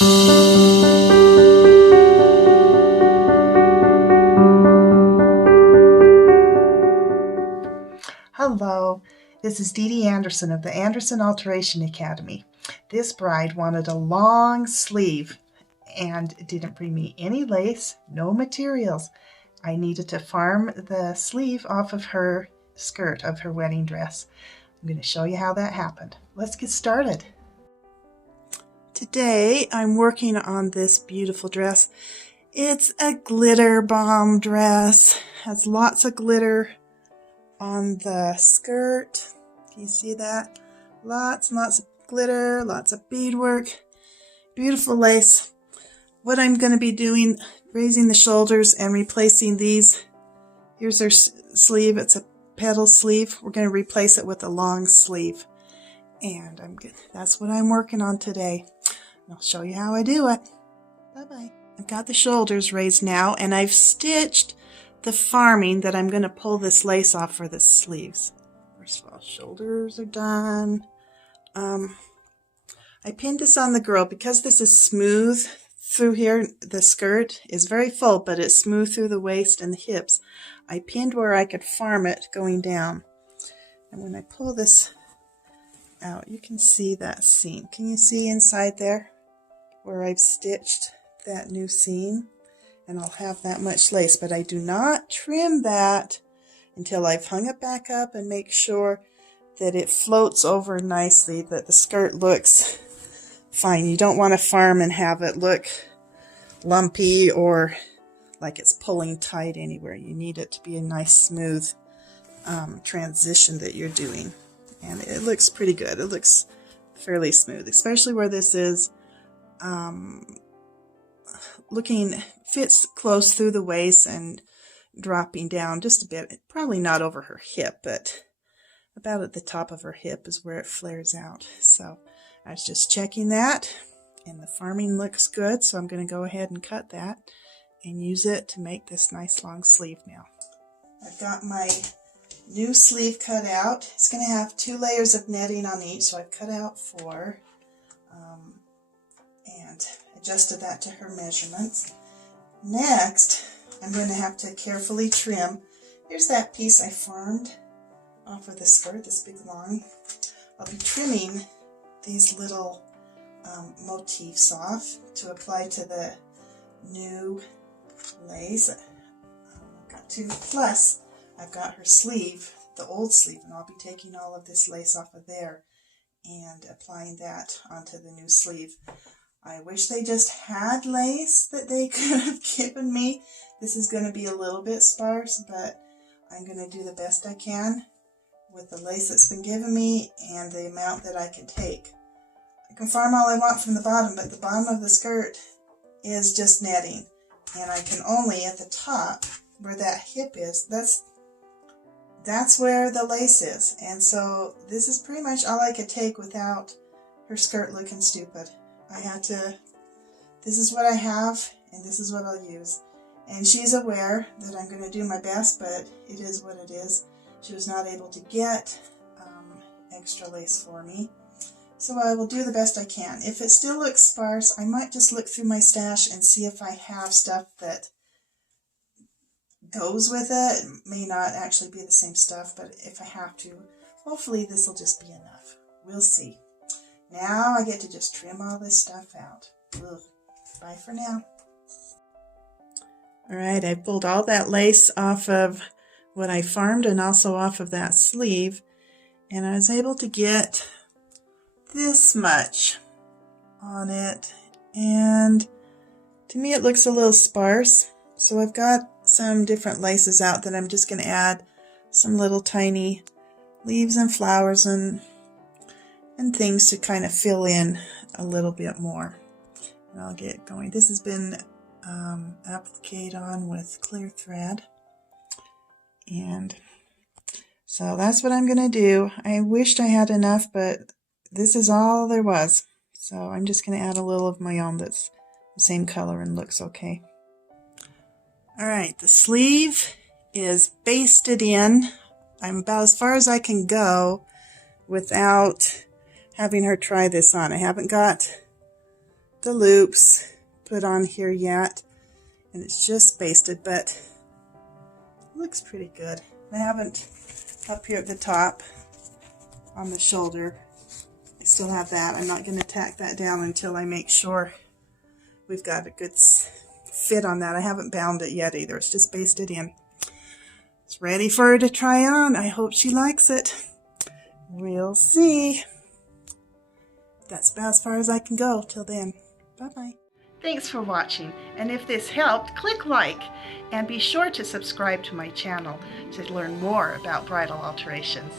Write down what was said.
Hello, this is Dee Dee Anderson of the Anderson Alteration Academy. This bride wanted a long sleeve and didn't bring me any lace, no materials. I needed to farm the sleeve off of her skirt of her wedding dress. I'm going to show you how that happened. Let's get started. Today I'm working on this beautiful dress. It's a glitter bomb dress, has lots of glitter on the skirt. Can you see that? Lots and lots of glitter, lots of beadwork, beautiful lace. What I'm going to be doing, raising the shoulders and replacing these. Here's our sleeve. It's a petal sleeve. We're going to replace it with a long sleeve. And that's what I'm working on today. And I'll show you how I do it. Bye-bye. I've got the shoulders raised now, and I've stitched the farming that I'm going to pull this lace off for the sleeves. First of all, shoulders are done. I pinned this on the girl because this is smooth through here. The skirt is very full, but it's smooth through the waist and the hips. I pinned where I could farm it going down. And when I pull this out, you can see that seam. Can you see inside there where I've stitched that new seam? And I'll have that much lace, but I do not trim that until I've hung it back up and make sure that it floats over nicely, that the skirt looks fine. You don't want to farm and have it look lumpy or like it's pulling tight anywhere. You need it to be a nice smooth transition that you're doing. And it looks pretty good. It looks fairly smooth, especially where this is fits close through the waist and dropping down just a bit. Probably not over her hip, but about at the top of her hip is where it flares out. So I was just checking that, and the farming looks good, so I'm going to go ahead and cut that and use it to make this nice long sleeve now. I've got my new sleeve cut out. It's going to have 2 layers of netting on each, so I've cut out 4 and adjusted that to her measurements. Next, I'm going to have to carefully trim. Here's that piece I farmed off of the skirt, this big long. I'll be trimming these little motifs off to apply to the new lace. I've got 2, plus I've got her sleeve, the old sleeve, and I'll be taking all of this lace off of there and applying that onto the new sleeve. I wish they just had lace that they could have given me. This is going to be a little bit sparse, but I'm going to do the best I can with the lace that's been given me and the amount that I can take. I can farm all I want from the bottom, but the bottom of the skirt is just netting. And I can only, at the top, where that hip is, that's where the lace is. And so this is pretty much all I could take without her skirt looking stupid. This is what I have, and this is what I'll use. And she's aware that I'm going to do my best, but it is what it is. She was not able to get extra lace for me, so I will do the best I can. If it still looks sparse, I might just look through my stash and see if I have stuff that goes with it. It may not actually be the same stuff, but if I have to, hopefully this will just be enough. We'll see. Now I get to just trim all this stuff out. Ugh. Bye for now. Alright, I pulled all that lace off of what I farmed and also off of that sleeve, and I was able to get this much on it, and to me it looks a little sparse, so I've got some different laces out that I'm just going to add some little tiny leaves and flowers and things to kind of fill in a little bit more. And I'll get going. This has been appliqued on with clear thread, and so that's what I'm going to do. I wished I had enough, but this is all there was, so I'm just going to add a little of my own that's the same color and looks okay. Alright, the sleeve is basted in. I'm about as far as I can go without having her try this on. I haven't got the loops put on here yet, and it's just basted, but it looks pretty good. I haven't up here at the top on the shoulder. I still have that. I'm not going to tack that down until I make sure we've got a good fit on that. I haven't bound it yet either. It's just basted in. It's ready for her to try on. I hope she likes it. We'll see. That's about as far as I can go till then. Bye-bye. Thanks for watching, and if this helped, click like, and be sure to subscribe to my channel to learn more about bridal alterations.